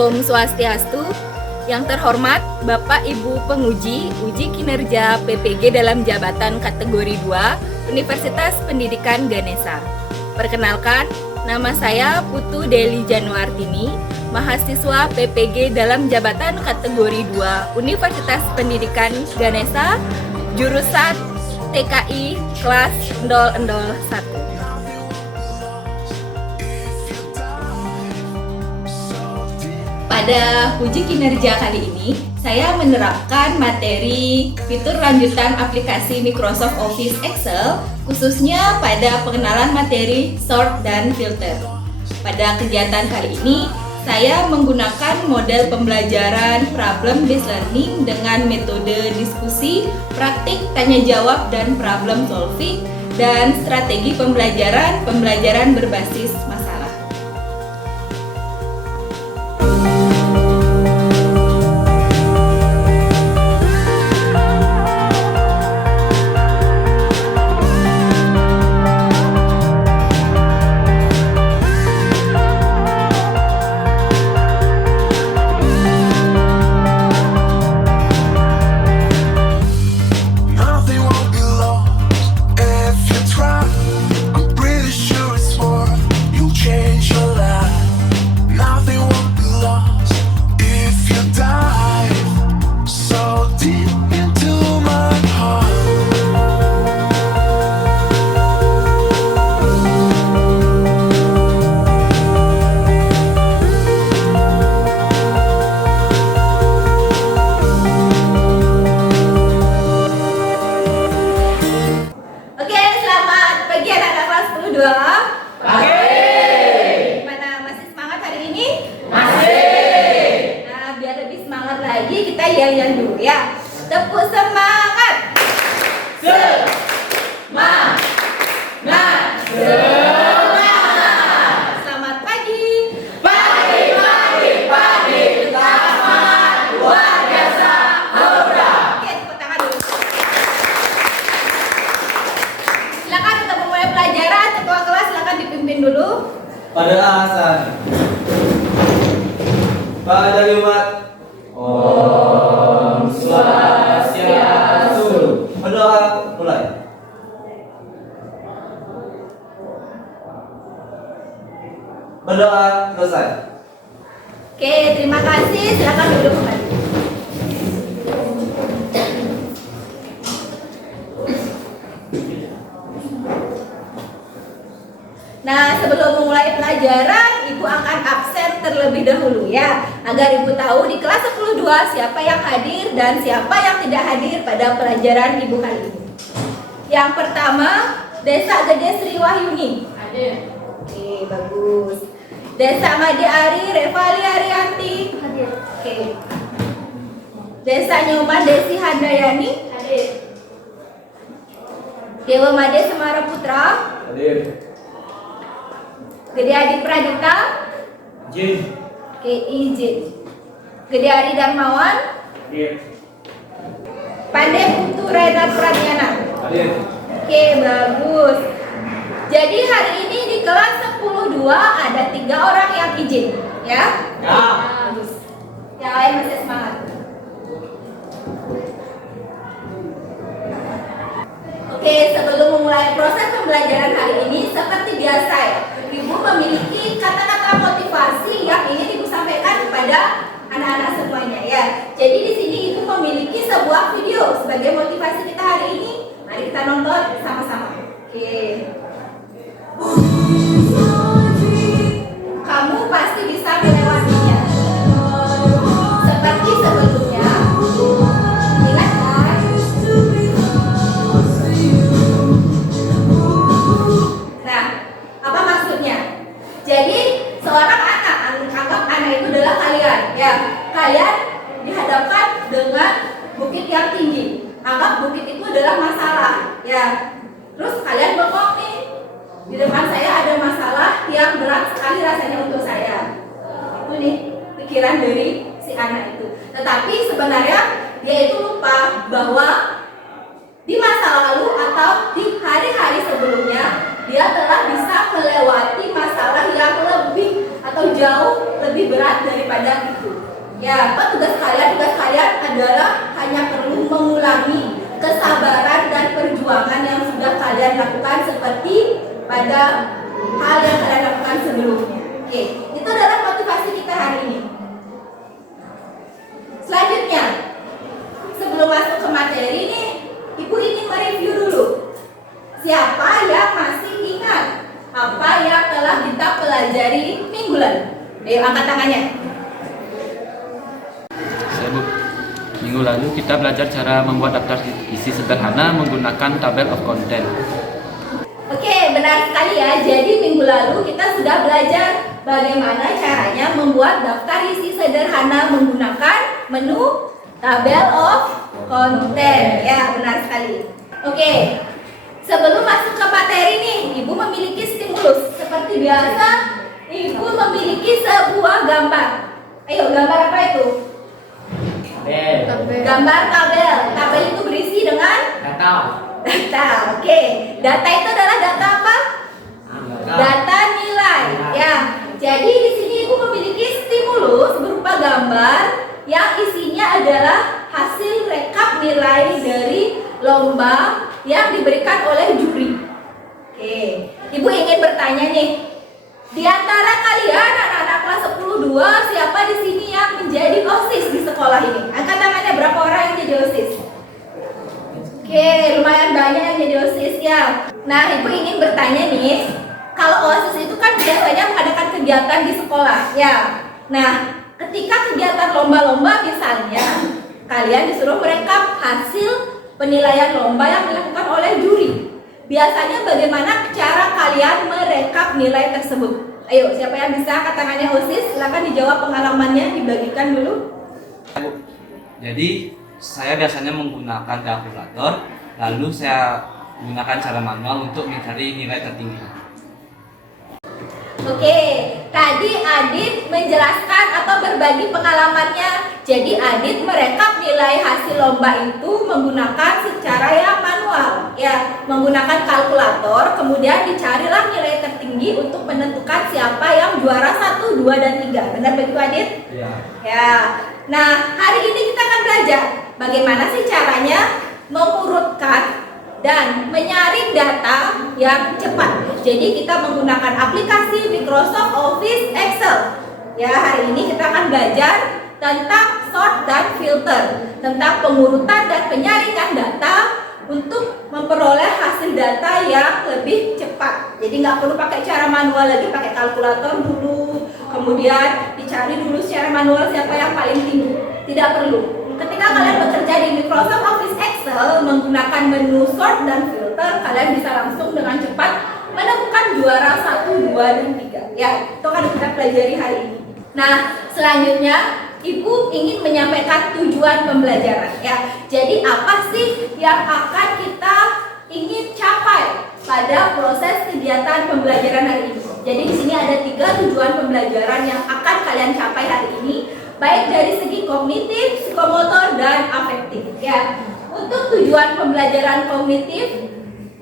Om Swastiastu. Yang terhormat Bapak Ibu Penguji Uji Kinerja PPG dalam jabatan kategori 2 Universitas Pendidikan Ganesha. Perkenalkan, nama saya Putu Deli Januartini, mahasiswa PPG dalam jabatan kategori 2 Universitas Pendidikan Ganesha, jurusan TKI kelas 001. Pada uji kinerja kali ini, saya menerapkan materi fitur lanjutan aplikasi Microsoft Office Excel, khususnya pada pengenalan materi sort dan filter. Pada kegiatan kali ini, saya menggunakan model pembelajaran problem based learning dengan metode diskusi, praktik, tanya jawab, dan problem solving, dan strategi pembelajaran berbasis masalah. Gimana, masih semangat hari ini? Masih. Nah, biar lebih semangat lagi, kita yel-yel dulu ya. Tepuk semangat. Semangat. Selamat pagi. Pagi. Kita semangat luar biasa. Hurra. Oke, tepuk tangan dulu. Silakan untuk memulai pelajaran. Ketua kelas silakan dipimpin dulu. Pada alasan pada umat Om Swastiastu. Berdoa mulai. Berdoa selesai. Oke, terima kasih. Silakan duduk kembali. Nah, sebelum memulai pelajaran, Ibu akan absen terlebih dahulu ya, agar Ibu tahu di kelas 102 siapa yang hadir dan siapa yang tidak hadir pada pelajaran Ibu kali ini. Yang pertama, Desa Gede Sri Wahyuni. Hadir. Oke, bagus. Desa Made Ari Revali Arianti. Hadir. Oke. Desa Nyoman Desi Handayani. Hadir. Dewa Made Semara Putra. Hadir. Gede Adi Pradita. Jin. Oke, izin. Gede Ari Darmawan. Hadir. Pandai Putu Renat Pradiana. Hadir. Oke, bagus. Jadi hari ini di kelas 10.2 ada 3 orang yang izin, ya? Ya. Bagus. Yang lain masih semangat. Oke, sebelum memulai proses pembelajaran hari ini, seperti biasa ya, Ibu memiliki kata-kata motivasi yang ingin Ibu sampaikan kepada anak-anak semuanya ya. Jadi di sini Ibu memiliki sebuah video sebagai motivasi kita hari ini. Mari kita nonton sama-sama. Oke. Kamu pasti bisa melewatinya. Seperti sebelumnya. Ingat kan? Nah, apa maksudnya? Jadi seorang anak, anggap anak itu adalah kalian, ya. Kalian dihadapkan dengan bukit yang tinggi. Anggap bukit itu adalah masalah, ya. Terus kalian bengong nih. Di depan saya ada masalah yang berat sekali rasanya untuk saya. Itu nih pikiran dari si anak itu. Tetapi sebenarnya dia itu lupa bahwa di masa lalu atau di hari-hari sebelumnya dia telah bisa melewati masalah yang lebih atau jauh lebih lebih berat daripada itu. Ya, tugas kalian adalah hanya perlu mengulangi kesabaran dan perjuangan yang sudah kalian lakukan seperti pada hal yang kalian lakukan sebelumnya. Oke, itu adalah motivasi kita hari ini. Selanjutnya, sebelum masuk ke materi nih, Ibu ingin mereview dulu. Siapa yang masih ingat apa yang telah kita pelajari minggu lalu? Ayo angkat tangannya. Saya, Bu. Minggu lalu kita belajar cara membuat daftar isi sederhana menggunakan tabel of content. Oke, benar sekali ya. Jadi minggu lalu kita sudah belajar bagaimana caranya membuat daftar isi sederhana menggunakan menu tabel of content. Ya, benar sekali. Oke. Sebelum masuk ke materi nih, Ibu memiliki stimulus. Seperti biasa, Ibu memiliki sebuah gambar. Ayo, gambar apa itu? Gambar tabel. Tabel itu berisi dengan Data. data. Oke. Data itu adalah data apa? Data nilai. Ya. Jadi di sini Ibu memiliki stimulus berupa gambar yang isinya adalah hasil rekap nilai dari lomba yang diberikan oleh juri. Oke. Ibu ingin bertanya nih, di antara kalian anak-anak kelas 10-2 siapa di sini yang menjadi OSIS di sekolah ini? Angkat tangannya, berapa orang yang jadi OSIS? Oke, lumayan banyak yang jadi OSIS ya. Nah, Ibu ingin bertanya nih, kalau OSIS itu kan biasanya mengadakan kegiatan di sekolah, ya. Nah, ketika kegiatan lomba-lomba misalnya, kalian disuruh merekap hasil penilaian lomba yang dilakukan oleh juri. Biasanya bagaimana cara kalian merekap nilai tersebut? Ayo, siapa yang bisa angkat tangannya OSIS? Silakan dijawab pengalamannya, dibagikan dulu. Jadi saya biasanya menggunakan kalkulator, lalu saya menggunakan cara manual untuk mencari nilai tertinggi. Oke, tadi Adit menjelaskan atau berbagi pengalamannya. Jadi Adit merekap nilai hasil lomba itu menggunakan secara yang manual, ya, menggunakan kalkulator. Kemudian dicarilah nilai tertinggi untuk menentukan siapa yang juara 1, 2, dan 3. Benar begitu Adit? Iya. Ya. Nah, hari ini kita akan belajar bagaimana sih caranya mengurutkan dan menyaring data yang cepat. Jadi kita menggunakan aplikasi Microsoft Office Excel. Ya, hari ini kita akan belajar tentang sort dan filter, tentang pengurutan dan penyaringan data untuk memperoleh hasil data yang lebih cepat. Jadi nggak perlu pakai cara manual lagi, pakai kalkulator dulu, kemudian dicari dulu secara manual siapa yang paling tinggi. Tidak perlu. Ketika kalian bekerja di Microsoft Office Excel menggunakan menu sort dan filter, kalian bisa langsung dengan cepat menemukan juara 1, 2, dan 3. Ya, itu akan kita pelajari hari ini. Nah, selanjutnya Ibu ingin menyampaikan tujuan pembelajaran. Ya, jadi apa sih yang akan kita ingin capai pada proses kegiatan pembelajaran hari ini? Jadi di sini ada 3 tujuan pembelajaran yang akan kalian capai hari ini, baik dari segi kognitif, psikomotor, dan afektif. Ya, untuk tujuan pembelajaran kognitif,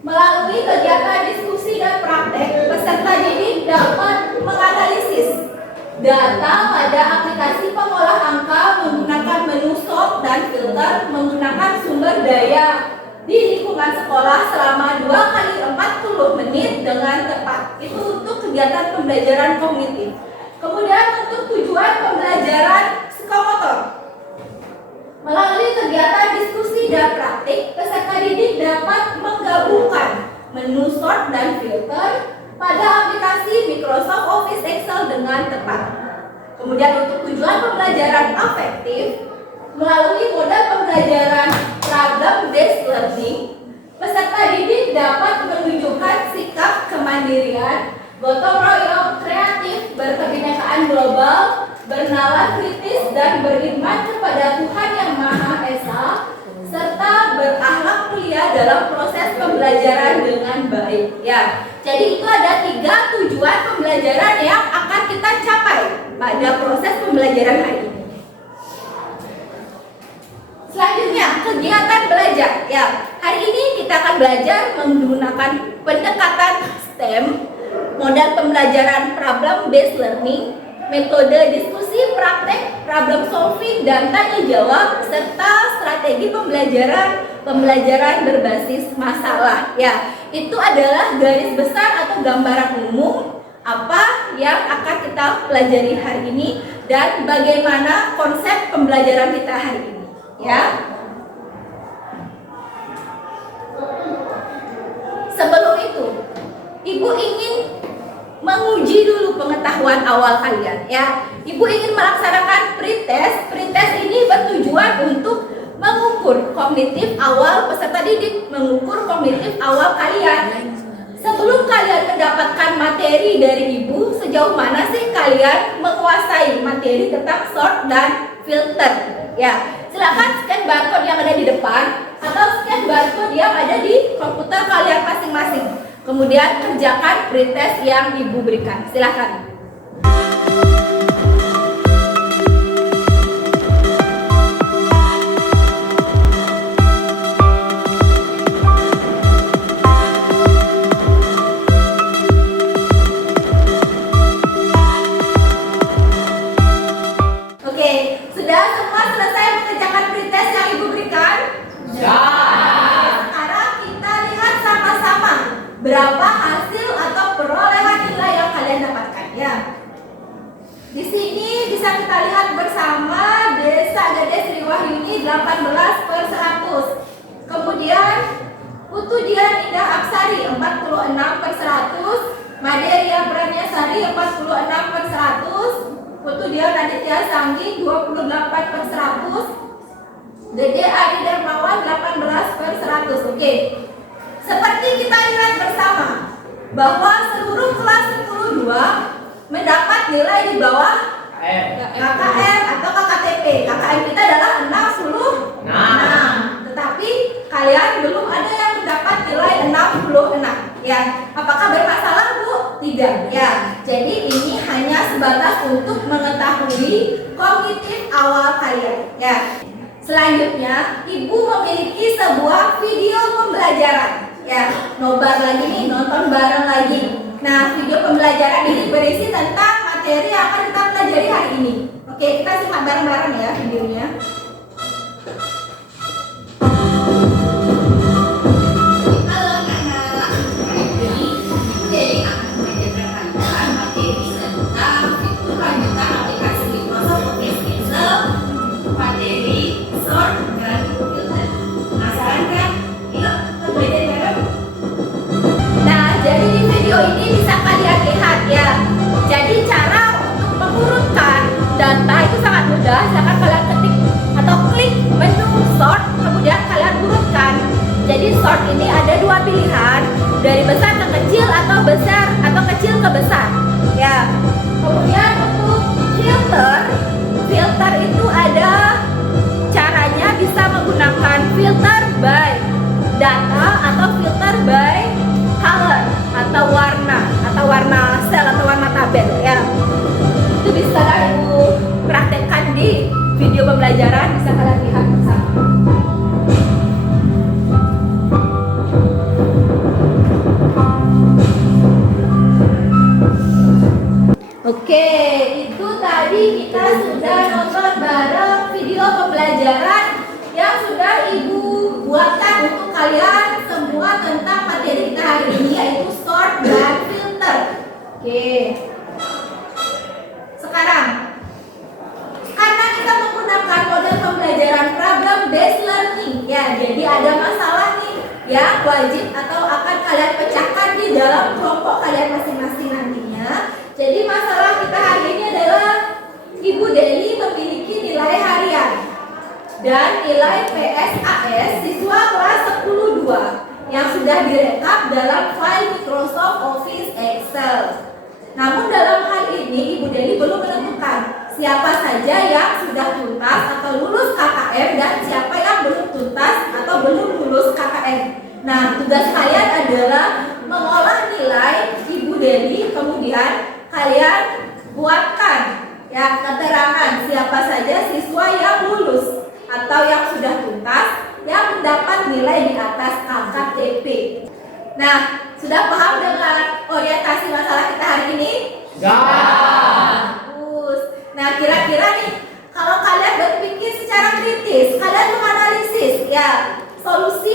melalui kegiatan diskusi dan praktek, peserta didik dapat menganalisis data pada aplikasi pengolah angka menggunakan menu sort dan filter, menggunakan sumber daya di lingkungan sekolah selama 2 kali 40 menit dengan tepat. Itu untuk kegiatan pembelajaran kognitif. Kemudian untuk tujuan pembelajaran psikomotor, melalui kegiatan diskusi dan praktik, peserta didik dapat menggabungkan menu sort dan filter pada aplikasi Microsoft Office Excel dengan tepat. Kemudian untuk tujuan pembelajaran afektif, melalui model pembelajaran problem based learning, peserta didik dapat menunjukkan sikap kemandirian, gotong royong, kreatif, berkebinekaan global, bernalar kritis, dan beriman kepada Tuhan Yang Maha Esa, serta berakhlak mulia dalam proses pembelajaran dengan baik. Ya, jadi itu ada 3 tujuan pembelajaran yang akan kita capai pada proses pembelajaran hari ini. Selanjutnya, kegiatan belajar. Ya, hari ini kita akan belajar menggunakan pendekatan STEM, model pembelajaran problem based learning, metode diskusi, praktek, problem solving, dan tanya jawab, serta strategi pembelajaran berbasis masalah. Ya, itu adalah garis besar atau gambaran umum apa yang akan kita pelajari hari ini dan bagaimana konsep pembelajaran kita hari ini. Ya. Sebelum itu, Ibu ingin menguji dulu pengetahuan awal kalian, ya. Ibu ingin melaksanakan pretest. Pretest ini bertujuan untuk mengukur kognitif awal peserta didik, mengukur kognitif awal kalian. Sebelum kalian mendapatkan materi dari Ibu, sejauh mana sih kalian menguasai materi tentang sort dan filter? Ya, silakan scan barcode yang ada di depan atau scan barcode yang ada di komputer kalian masing-masing. Kemudian kerjakan pretest yang Ibu berikan. Silakan. Oke, sudah semua selesai mengerjakan pretest yang Ibu berikan? Ya. Sekarang kita lihat sama-sama berapa hasil atau perolehan nilai yang kalian dapatkan, ya. Di sini bisa kita lihat bersama Desa Gades Riwahyuni 18/100. Kemudian Putu Dian Indah Apsari 46/100, Maderia Pranyasari 46/100, Putu Dian Aditya Sanggi 28/100, Dede Ari Darmawan 18/100. Oke. Seperti kita lihat bersama bahwa seluruh kelas 10-2 mendapat nilai di bawah KKM atau KKTP. KKM kita adalah 66. Tetapi kalian belum ada yang mendapat nilai 66. Ya, apakah bermasalah, Bu? Tidak. Ya. Jadi ini hanya sebatas untuk mengetahui kognitif awal kalian. Ya. Selanjutnya, Ibu memiliki sebuah video pembelajaran. Ya, nobar lagi nih, nonton bareng lagi. Nah, video pembelajaran ini berisi tentang materi yang akan kita pelajari hari ini. Oke, kita simak bareng-bareng ya videonya. Halo anak-anak, hari ini Ibu akan mengajarkan kalian materi tentang fitur lanjutan aplikasi Microsoft Office Excel, materi sort dan filter. Penasaran kan? Yuk, kita belajar bareng. Nah, jadi di video ini bisa kalian lihat ya. Jadi cara untuk mengurutkan data itu sangat mudah. Silakan kalian ketik atau klik menu sort, kemudian kalian urutkan. Jadi sort ini ada dua pilihan, dari besar ke kecil atau besar atau kecil ke besar. Ya. Kemudian untuk filter itu ada caranya, bisa menggunakan filter by data atau filter by color atau warna sel atau warna tabel, ya. Itu bisa Ibu praktekkan di video pembelajaran, bisa kalian lihat bersama. Oke, itu tadi kita sudah nonton bareng video pembelajaran yang sudah Ibu buatkan untuk kalian semua tentang materi kita hari ini, yaitu sort dan filter. Oke. Sekarang, karena kita menggunakan model pembelajaran problem based learning, ya, jadi ada masalah nih yang wajib atau akan kalian pecahkan di dalam kelompok kalian masing-masing nantinya. Jadi masalah kita hari ini adalah Ibu Deli memiliki nilai harian dan nilai PSAS siswa kelas 10-2 yang sudah direkap dalam file Microsoft Office Excel. Namun dalam hal ini Ibu Deli belum menentukan siapa saja yang sudah tuntas atau lulus KKM dan siapa yang belum tuntas atau belum lulus KKM. Nah, tugas kalian adalah mengolah nilai Ibu Deli, kemudian kalian buatkan ya keterangan siapa saja siswa yang lulus atau yang sudah tuntas yang mendapat nilai di atas KKTP. Nah, sudah paham dengan orientasi masalah kita hari ini? Ya.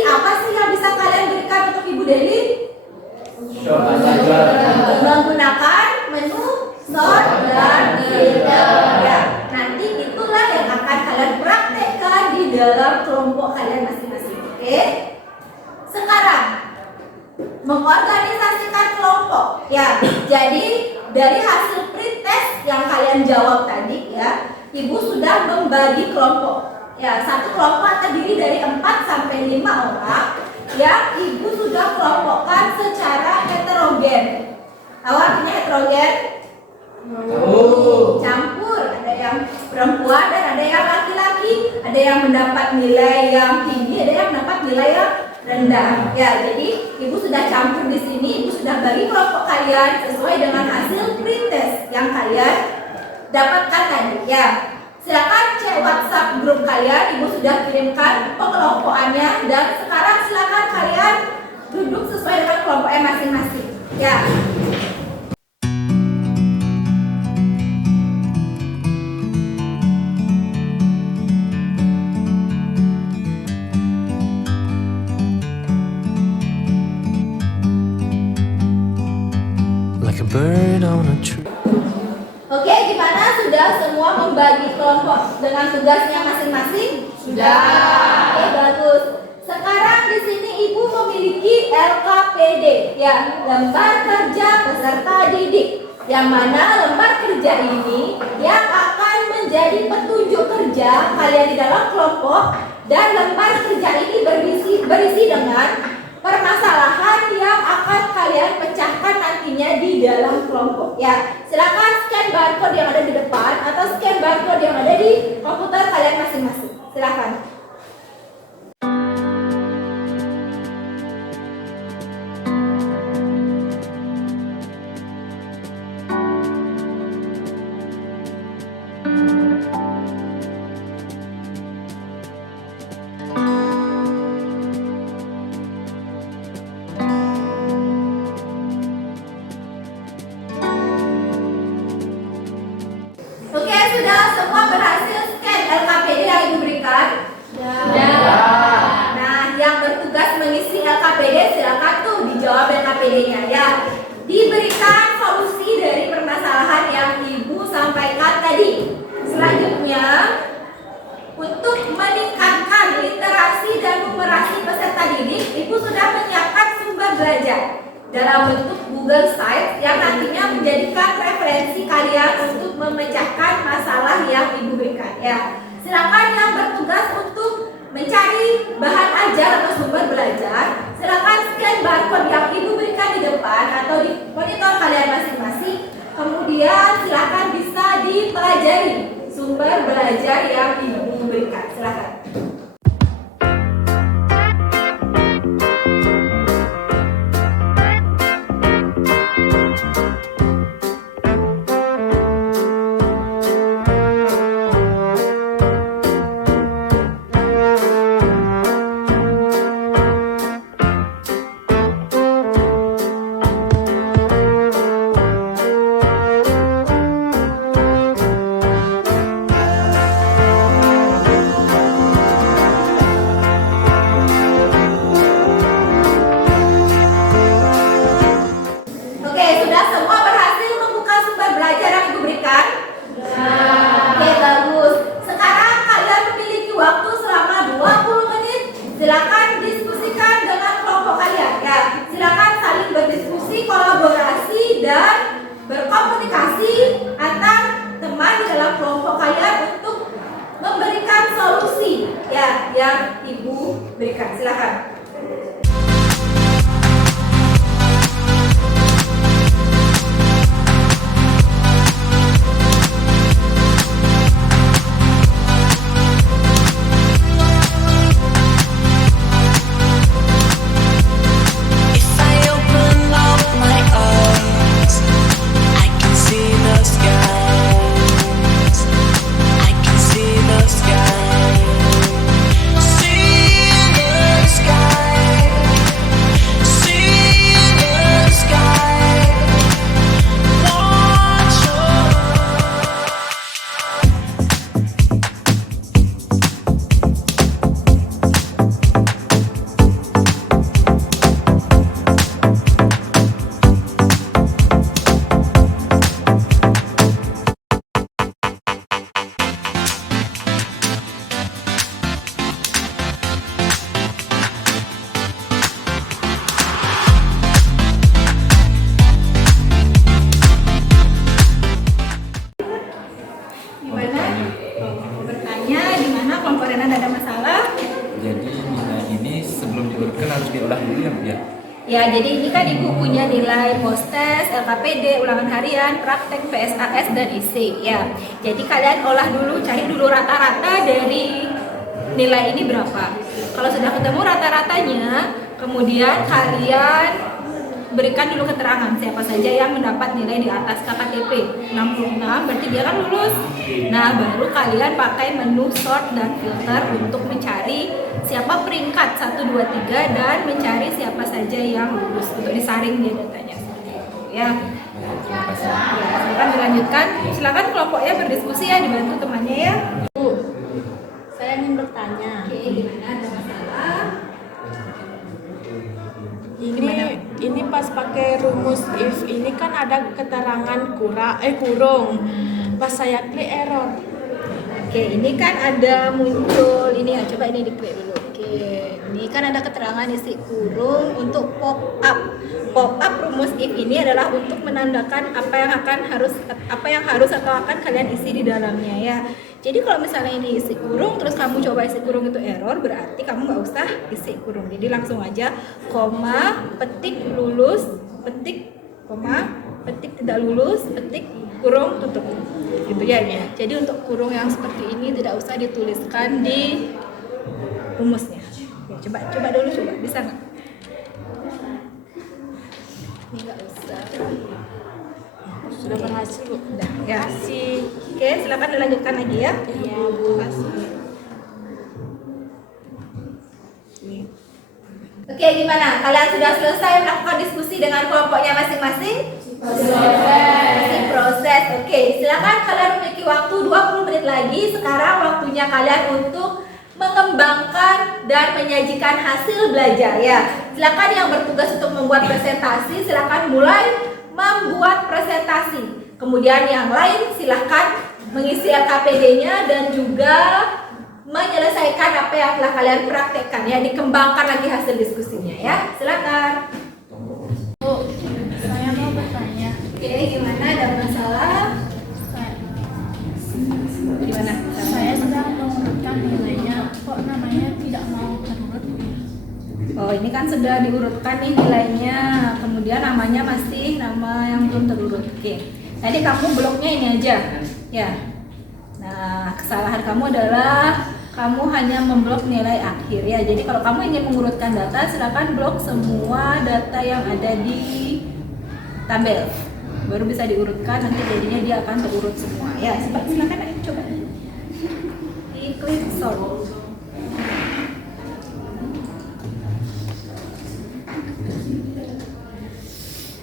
apa sih yang bisa kalian berikan untuk Ibu Deli? Menggunakan menu sort dan filter. Ya, nanti itulah yang akan kalian praktekkan di dalam kelompok kalian masing-masing. Oke? Sekarang mengorganisasikan kelompok. Ya, jadi dari hasil pretest yang kalian jawab tadi, ya, Ibu sudah membagi kelompok. Ya, satu kelompok terdiri dari 4 sampai 5 orang. Ya, Ibu sudah kelompokkan secara heterogen. Tahu artinya heterogen? Campur, ada yang perempuan dan ada yang laki-laki, ada yang mendapat nilai yang tinggi, ada yang mendapat nilai yang rendah. Ya, jadi Ibu sudah campur di sini, Ibu sudah bagi kelompok kalian sesuai dengan hasil pretest yang kalian dapatkan tadi. Ya, silakan cek WhatsApp grup kalian, Ibu sudah kirimkan pengelompokannya, dan sekarang silakan kalian duduk sesuai dengan kelompoknya masing-masing. Ya. Like a bird on a tree. Oke, gimana? Sudah semua membagi kelompok dengan tugasnya masing-masing? Sudah. Oke, bagus. Sekarang di sini Ibu memiliki LKPD, ya, lembar kerja peserta didik. Yang mana lembar kerja ini yang akan menjadi petunjuk kerja kalian di dalam kelompok, dan lembar kerja ini berisi dengan permasalahan yang akan kalian pecahkan nantinya di dalam kelompok. Ya, silakan scan barcode yang ada di depan atau scan barcode yang ada di komputer kalian masing-masing. Silakan. Oke, sudah semua berhasil scan LKPD yang Ibu berikan? Sudah. Nah, yang bertugas mengisi LKPD silakan tuh dijawab LKPD-nya, ya. Diberikan solusi dari permasalahan yang Ibu sampaikan tadi. Selanjutnya, untuk meningkatkan literasi dan numerasi peserta didik, Ibu sudah menyiapkan sumber belajar dalam bentuk Google Sites yang nantinya menjadikan referensi kalian untuk memecahkan masalah yang Ibu berikan. Ya, silakan yang bertugas untuk mencari bahan ajar atau sumber belajar, silakan scan barcode yang Ibu berikan di depan atau di monitor kalian masing-masing. Kemudian silakan bisa dipelajari sumber belajar yang Ibu berikan. Silakan. Oke, sudah semua berhasil membuka sumber belajar yang Ibu berikan? Oke, bagus. Sekarang kalian memiliki waktu selama 20 menit. Silakan diskusikan dengan kelompok kalian. Ya, silakan saling berdiskusi, kolaborasi, dan berkomunikasi antar teman di dalam kelompok kalian untuk memberikan solusi, ya, yang Ibu berikan. Silakan. If I open up my eyes, I can see the skies. I can see the sky. See the sky. Gimana? Bertanya di mana kelompok Renan ada masalah? Jadi nilai ini sebelum diurutkan harus diolah dulu ya, Bu ya. Ya, jadi ini kan Ibu punya nilai post-test, LKPD, ulangan harian, praktek, PSAS, dan IC. Ya, jadi kalian olah dulu, cari dulu rata-rata dari nilai ini berapa. Kalau sudah ketemu rata-ratanya, kemudian kalian berikan dulu keterangan siapa saja yang mendapat nilai di atas KKTP 66, berarti dia kan lulus. Nah, baru kalian pakai menu sort dan filter untuk mencari siapa peringkat 1, 2, 3 dan mencari siapa saja yang lulus untuk disaring dia datanya seperti itu ya. Terima kasih. Ya, silakan dilanjutkan. Silakan kelompoknya berdiskusi ya, dibantu temannya ya. Bu, saya ingin bertanya. Oke, gimana, ada masalah? Ini pas pakai rumus if ini kan ada keterangan kurung. Pas saya klik error. Oke, ini kan ada muncul ini ya, coba ini diklik dulu. Oke, ini kan ada keterangan isi kurung untuk pop up. Pop up rumus if ini adalah untuk menandakan apa yang harus atau akan kalian isi di dalamnya ya. Jadi kalau misalnya ini isi kurung, terus kamu coba isi kurung itu error, berarti kamu nggak usah isi kurung. Jadi langsung aja koma, petik lulus, petik, koma, petik tidak lulus, petik kurung tutup. Gitu ya. Jadi untuk kurung yang seperti ini tidak usah dituliskan di rumusnya. Ya, coba dulu, bisa nggak? Ini nggak usah. Sudah berhasil, Bu. Udah, ya. Kasih. Oke, silakan dilanjutkan lagi ya. Iya, Bu. Oke, gimana? Kalian sudah selesai melakukan diskusi dengan kelompoknya masing-masing? Masih proses. Oke, silakan kalian memiliki waktu 20 menit lagi. Sekarang waktunya kalian untuk mengembangkan dan menyajikan hasil belajar ya. Silakan yang bertugas untuk membuat presentasi, silakan mulai membuat presentasi. Kemudian yang lain silakan mengisi LKPD-nya dan juga menyelesaikan apa yang telah kalian praktekkan ya, dikembangkan lagi hasil diskusinya ya. Silakan. Bu, saya mau bertanya. Oke, gimana? Ada masalah? Gimana? Saya sedang mengurutkan nilainya, kok namanya tidak mau terurut? Oh, ini kan sudah diurutkan nih nilainya. Kemudian namanya masih nama yang belum terurut. Oke. Tadi kamu bloknya ini aja. Ya. Nah, kesalahan kamu adalah kamu hanya memblok nilai akhir ya. Jadi kalau kamu ingin mengurutkan data, silakan blok semua data yang ada di tabel. Baru bisa diurutkan, nanti jadinya dia akan terurut semua. Ya, silakan ayo coba. Klik sort.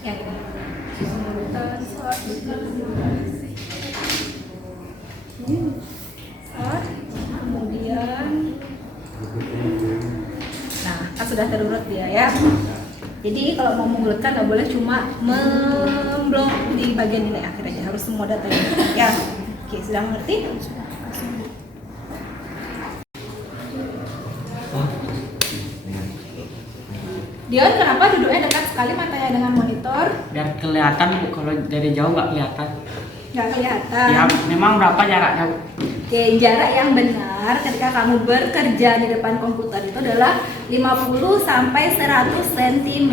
Ya, urutan sort. Sort, kemudian, nah kan sudah terurut dia ya. Jadi kalau mau mengurutkan nggak boleh cuma memblok di bagian nilai akhir aja, harus semua data ya. Oke, sudah mengerti? Dion, kenapa duduknya dekat sekali matanya dengan monitor? Biar kelihatan, Bu, kalau dari jauh nggak kelihatan. Nggak kelihatan. Ya, memang berapa jaraknya, Bu? Oke, jarak yang benar ketika kamu bekerja di depan komputer itu adalah 50 sampai 100 cm.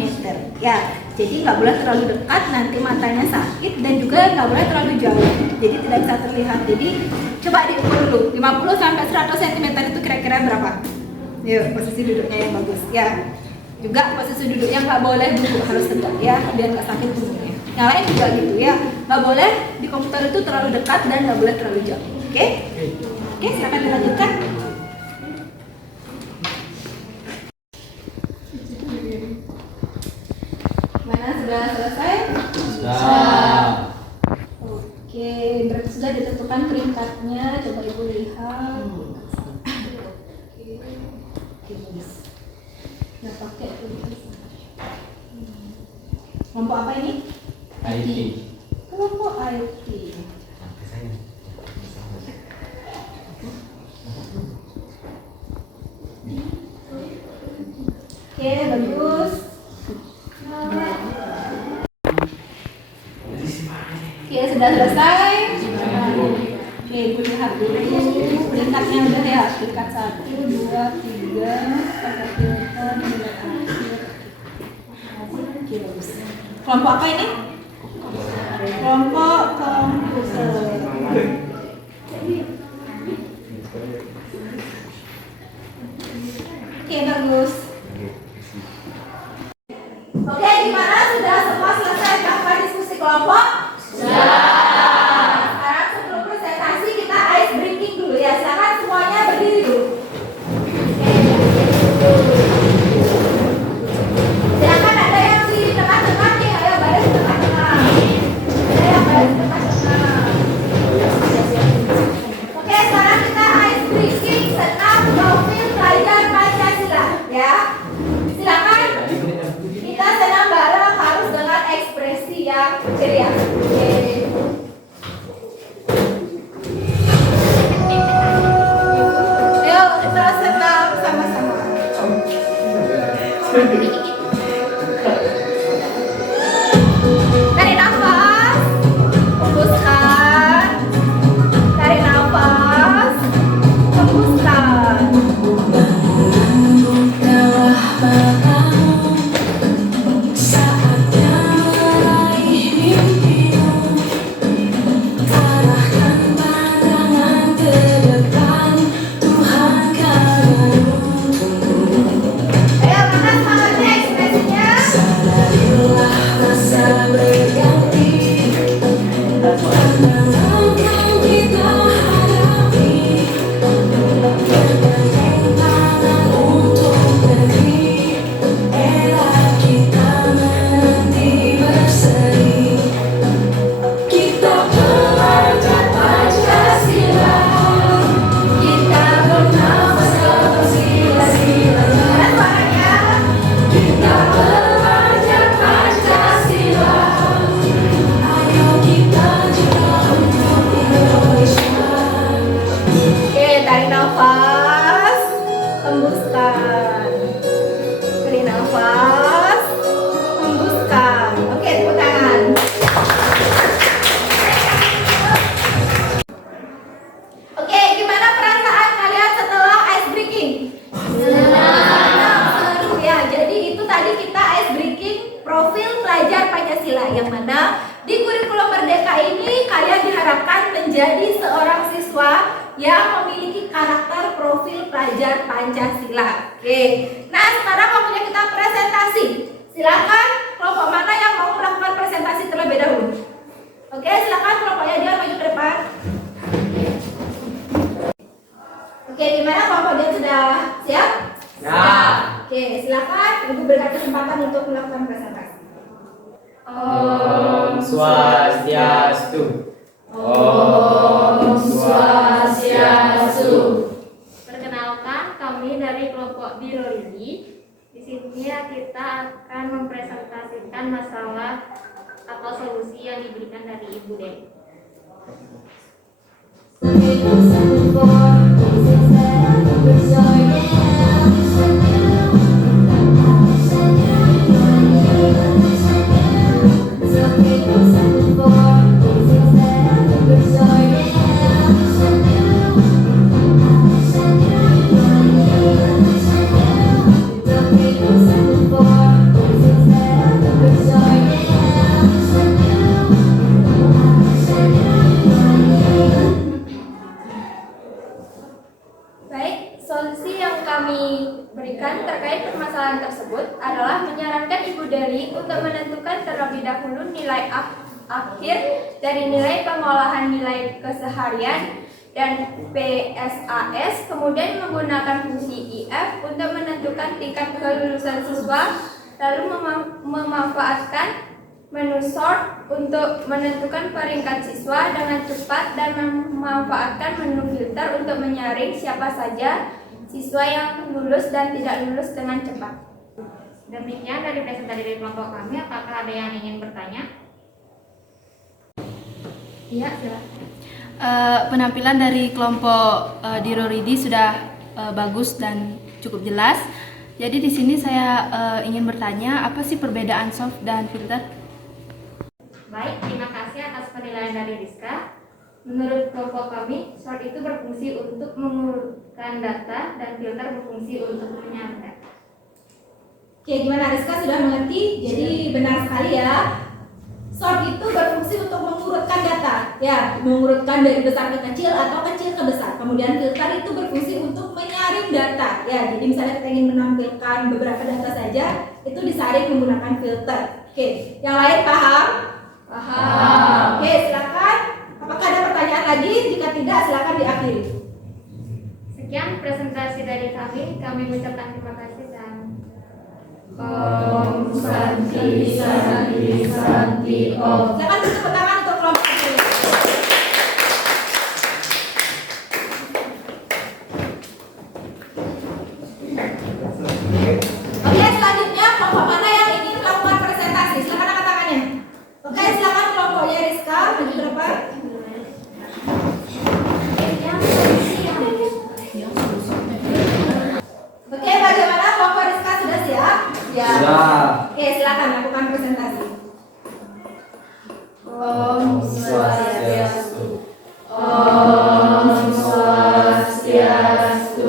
Ya, jadi nggak boleh terlalu dekat, nanti matanya sakit, dan juga nggak boleh terlalu jauh. Jadi tidak bisa terlihat. Jadi coba diukur dulu, 50 sampai 100 cm itu kira-kira berapa? Yuk, posisi duduknya yang bagus. Ya. Juga posisi duduknya nggak boleh duduk, harus tegak ya, biar nggak sakit punggungnya. Yang lain juga gitu ya, nggak boleh di komputer itu terlalu dekat dan nggak boleh terlalu jauh. Oke? Oke, silakan dilanjutkan. Mana sudah selesai? Sudah. Oke, berarti sudah ditentukan peringkatnya. Coba Ibu lihat. Oke, bagus. Nggak pakai tulisan. Kelompok apa ini? IT. Kelompok IT. Oke, bagus. Oke, sudah selesai. Oke, Ibu lihat dulu peringkatnya udah ya, peringkat 1, 2, 3 pakai filter nilai akhir. Kelompok apa ini? Kelompok komputer. Oke, bagus. Oke, gimana? Sudah semua selesai melakukan diskusi kelompok? Sudah. Sekarang sebelum presentasi kita ice breaking dulu ya. Silakan semuanya berdiri dulu. Silakan ada yang di tengah-tengah nih, ayo baris di tengah-tengah. Ada yang baris di tengah-tengah. Oke, sekarang kita ice breaking tentang profil pelajar Pancasila ya. Silakan. Kita senam bareng harus dengan ekspresi yang ceria. Oke. Ayo kita senam sama-sama. Tarik nafas, hembuskan. Tarik nafas, hembuskan. Ayo, mana semangatnya ekspresinya? Mana suaranya? Oke, tarik nafas, hembuskan. Tarik nafas, hembuskan. Oke, tepuk tangan. Oke, gimana perasaan kalian setelah ice breaking? Seru ya. Jadi itu tadi kita ice breaking profil pelajar Pancasila yang mana di kurikulum Merdeka ini kalian diharapkan menjadi seorang siswa yang memiliki karakter profil pelajar Pancasila. Oke. Nah, sekarang waktunya kita presentasi. Silakan kelompok mana yang mau melakukan presentasi terlebih dahulu. Oke, silakan kelompoknya dia maju ke depan. Oke, gimana kelompok dia sudah siap? Siap. Oke, silakan Ibu berikan kesempatan untuk melakukan presentasi. Om Swastiastu. Om Swastiastu. Perkenalkan, kami dari kelompok Diroridi. Di sini kita akan mempresentasikan masalah atau solusi yang diberikan dari Ibu Dewi. Baik, solusi yang kami berikan terkait permasalahan tersebut adalah menyarankan Ibu Dewi untuk menentukan terlebih dahulu nilai akhir dari nilai pengolahan nilai keseharian dan PSAS, kemudian menggunakan fungsi IF untuk menentukan tingkat kelulusan siswa, lalu memanfaatkan menu sort untuk menentukan peringkat siswa dengan cepat dan memanfaatkan menu filter untuk menyaring siapa saja siswa yang lulus dan tidak lulus dengan cepat. Demikian dari presentasi dari kelompok kami. Apakah ada yang ingin bertanya? Iya, silakan. Penampilan dari kelompok Diroridi sudah bagus dan cukup jelas. Jadi di sini saya ingin bertanya, apa sih perbedaan soft dan filter? Baik, terima kasih atas penilaian dari Rizka. Menurut kelompok kami, sort itu berfungsi untuk mengurutkan data dan filter berfungsi untuk menyaring data. Oke, gimana Rizka sudah mengerti? Jadi benar sekali ya. Sort itu berfungsi untuk mengurutkan data, ya, mengurutkan dari besar ke kecil atau kecil ke besar. Kemudian filter itu berfungsi untuk menyaring data, ya. Jadi misalnya kita ingin menampilkan beberapa data saja, itu disaring menggunakan filter. Oke, yang lain paham? Paham. Oke, silakan. Apakah ada pertanyaan lagi? Jika tidak, silakan diakhiri. Sekian presentasi dari kami. Kami mengucapkan terima kasih dan Om Santi Santi Santi Om. Silakan beri tepuk tangan untuk kelompok ini. Oke, selanjutnya kelompok mana yang ingin melakukan presentasi? Silakan angkat tangannya. Oke, silakan kelompoknya Rizka. Maju ke depan. Oke, bagaimana kelompok Rizka sudah siap? Ya. Sudah. Oke, silakan lakukan presentasi. Om Swastiastu. Om Swastiastu.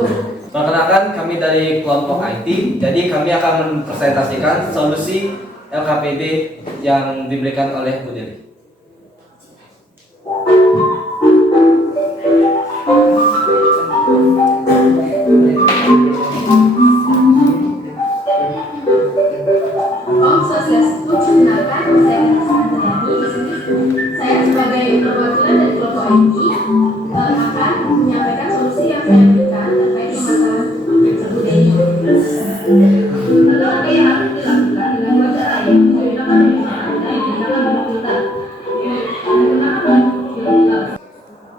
Perkenalkan, kami dari kelompok IT. Jadi kami akan mempresentasikan solusi LKPD yang diberikan oleh Bu Deli. Om Swastiastu, perkenalkan saya Saya sebagai perwakilan dari kelompok IT akan menyampaikan solusi yang saya berikan terkait permasalahan budaya. Lalu yang harus dilakukan dengan dua cara, yaitu menggunakan budaya dan menggunakan filter.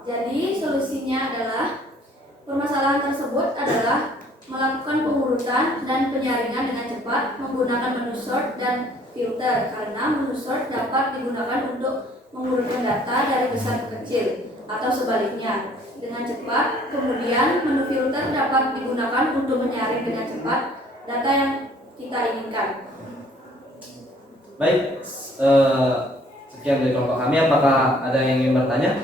Jadi solusinya adalah permasalahan tersebut adalah melakukan pengurutan dan penyaringan dengan cepat menggunakan menu sort dan filter, karena menu sort dapat digunakan untuk mengurutkan data dari besar ke kecil atau sebaliknya dengan cepat. Kemudian menu filter dapat digunakan untuk menyaring dengan cepat data yang kita inginkan. Baik, sekian dari kelompok kami. Apakah ada yang ingin bertanya?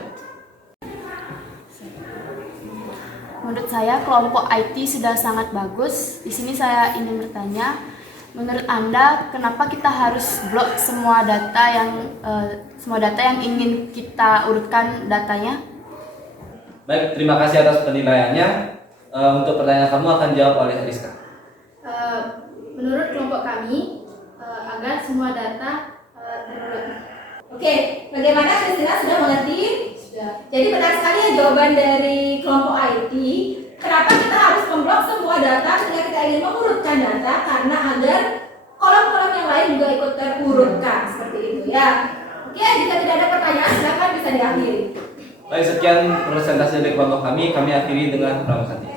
Menurut saya kelompok IT sudah sangat bagus. Di sini saya ingin bertanya, menurut Anda kenapa kita harus blok semua data yang ingin kita urutkan datanya? Baik, terima kasih atas penilaiannya. Untuk pertanyaan kamu akan dijawab oleh Rizka. Menurut kelompok kami agar semua data terurut. Oke, bagaimana Kristina sudah mengerti? Sudah. Jadi benar sekali ya jawaban dari kelompok IT. Kenapa kita harus memblok semua data ketika kita ingin mengurutkan data? Karena agar kolom-kolom yang lain juga ikut terurutkan seperti itu ya. Oke, jika tidak ada pertanyaan silakan bisa diakhiri. Baik, sekian presentasi dari kelompok kami. Kami akhiri dengan pramusanti.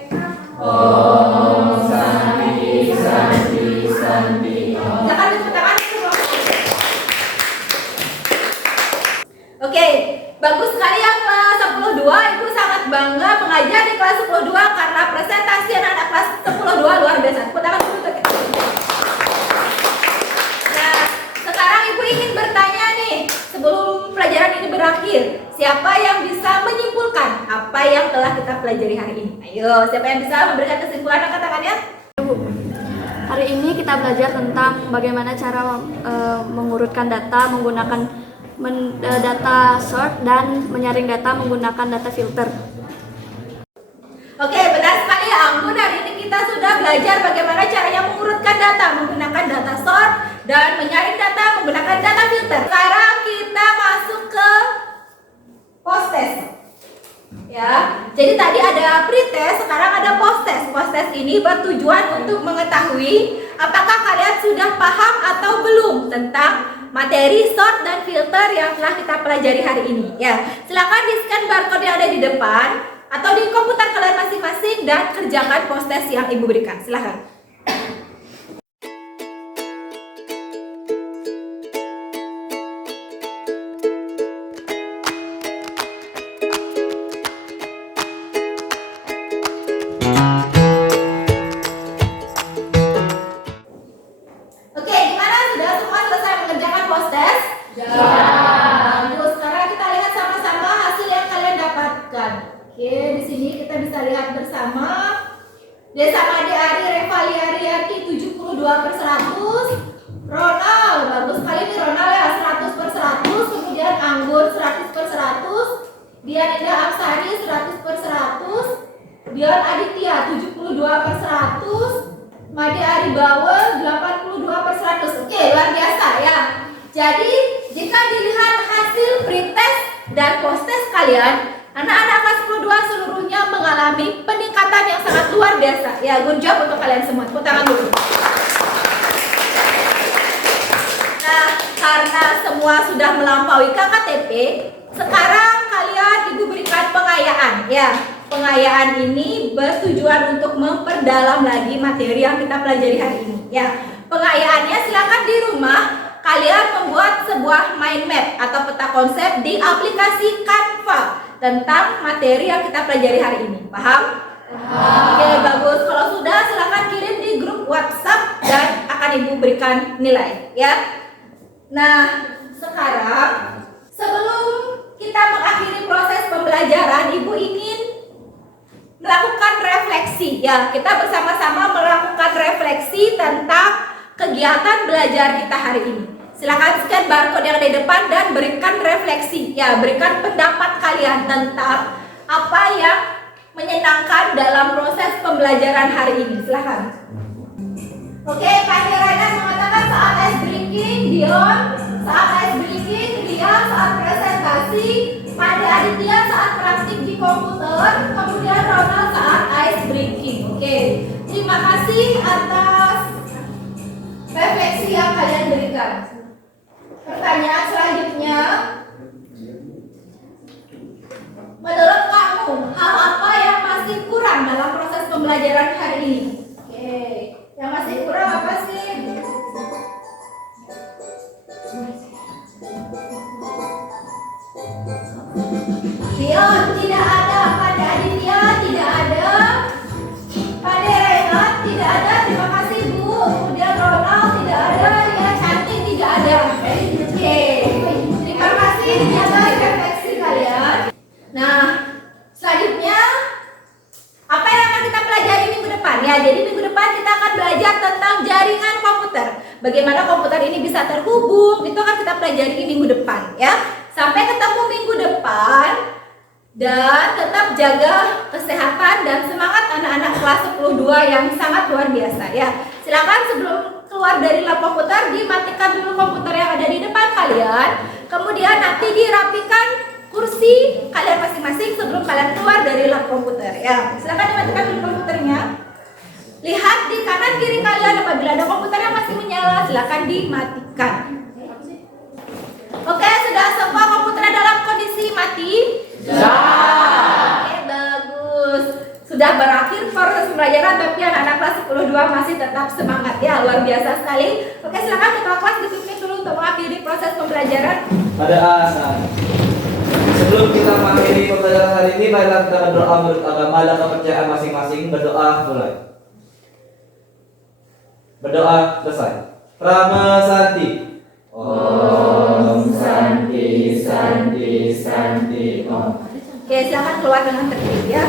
Om Santi Santi Santi Om. Silakan tepuk tangan. Oke, bagus sekali ya kelas 10-2. Ibu sangat bangga mengajar di kelas 10-2 karena presentasi anak-anak kelas 10-2 luar biasa. Tepuk tangan dulu untuk kita. Nah, sekarang ibu ingin bertanya nih, sebelum pelajaran ini berakhir, siapa yang bisa menyimpulkan apa yang telah kita pelajari hari ini? Ayo, siapa yang bisa memberikan kesimpulan? Angkat tangannya. Hari ini kita belajar tentang bagaimana cara mengurutkan data menggunakan data sort dan menyaring data menggunakan data filter. Oke, benar sekali ya Ampun. Hari ini kita sudah belajar bagaimana caranya mengurutkan data menggunakan data sort dan menyaring data menggunakan data filter. Sekarang kita masuk ke post test. Ya, jadi tadi ada pretest, sekarang ada post test. Post test ini bertujuan untuk mengetahui apakah kalian sudah paham atau belum tentang materi sort dan filter yang telah kita pelajari hari ini. Ya, silakan di-scan barcode yang ada di depan atau di komputer kalian masing-masing dan kerjakan post test yang ibu berikan. Silakan. Oke, gimana? Sudah semua selesai mengerjakan post test? Sudah. Bagus. Sekarang kita lihat sama-sama hasil yang kalian di sini kita bisa lihat bersama. Desa Made Ari Revali Arianti 72/100. Ronald, bagus sekali nih Ronald ya, 100/100. Kemudian Anggur 100/100. Dian Indah Aksari 100/100. Dian Aditya 72/100. Made Ari Bawel 82/100. Oke, luar biasa ya. Jadi jika dilihat hasil pretest dan post-test kalian, anak-anak kelas 10 seluruhnya mengalami peningkatan yang sangat luar biasa. Ya, good job untuk kalian semua. Tepuk tangan dulu. Nah, karena semua sudah melampaui KKTP, sekarang kalian Ibu berikan pengayaan. Ya, pengayaan ini bertujuan untuk memperdalam lagi materi yang kita pelajari hari ini. Ya, pengayaannya silakan di rumah kalian membuat sebuah mind map atau peta konsep di aplikasi Canva tentang materi yang kita pelajari hari ini. Paham? Oke, bagus. Kalau sudah, silakan kirim di grup WhatsApp dan akan Ibu berikan nilai, ya. Nah, sekarang sebelum kita mengakhiri proses pembelajaran, Ibu ingin melakukan refleksi, ya. Kita bersama-sama melakukan refleksi tentang kegiatan belajar kita hari ini. Silakan scan barcode yang ada di depan dan berikan refleksi, ya, berikan pendapat kalian tentang apa yang menyenangkan dalam proses pembelajaran hari ini. Silakan. Oke, Pak Rainan mengatakan saat ice breaking, Dion saat ice breaking, Ria saat presentasi, Made Aditya saat praktik di komputer, kemudian Ronald saat ice breaking. Oke, terima kasih atas refleksi yang kalian berikan. Pertanyaan selanjutnya, menurut kamu hal apa yang masih kurang dalam proses pembelajaran hari ini? Oke, yang masih kurang apa sih? Dion tidak ada, Made Aditya tidak ada, Made Rehat tidak ada, terima kasih Bu. Kemudian Ronald tidak ada, Ria Cantik tidak ada. Oke, terima kasih atas refleksi kalian. Nah, selanjutnya apa yang akan kita pelajari minggu depan? Ya, jadi minggu depan kita akan belajar tentang jaringan komputer. Bagaimana komputer ini bisa terhubung, itu akan kita pelajari di minggu depan, ya. Sampai ketemu minggu depan. Dan tetap jaga kesehatan dan semangat anak-anak kelas 10-2 yang sangat luar biasa, ya. Silakan sebelum keluar dari lab komputer dimatikan dulu komputer yang ada di depan kalian. Kemudian nanti dirapikan kursi kalian masing-masing sebelum kalian keluar dari lab komputer, ya. Silakan dimatikan dulu komputernya. Lihat di kanan kiri kalian, apabila ada komputer yang masih menyala silakan dimatikan. Oke, sudah semua komputernya dalam kondisi mati? Oke, bagus. Sudah berakhir proses pembelajaran, tapi anak-anak kelas 10-2 masih tetap semangat, ya, luar biasa sekali. Oke, silakan ketua kelas dipimpin dulu untuk mengakhiri proses pembelajaran. Pada asal. Sebelum kita mengakhiri pembelajaran hari ini, marilah kita berdoa menurut agama dan kepercayaan masing-masing. Berdoa mulai. Berdoa selesai. Prama Santi. Om Santi Santi Santi Om. Oke, silakan keluar dengan tertib, ya.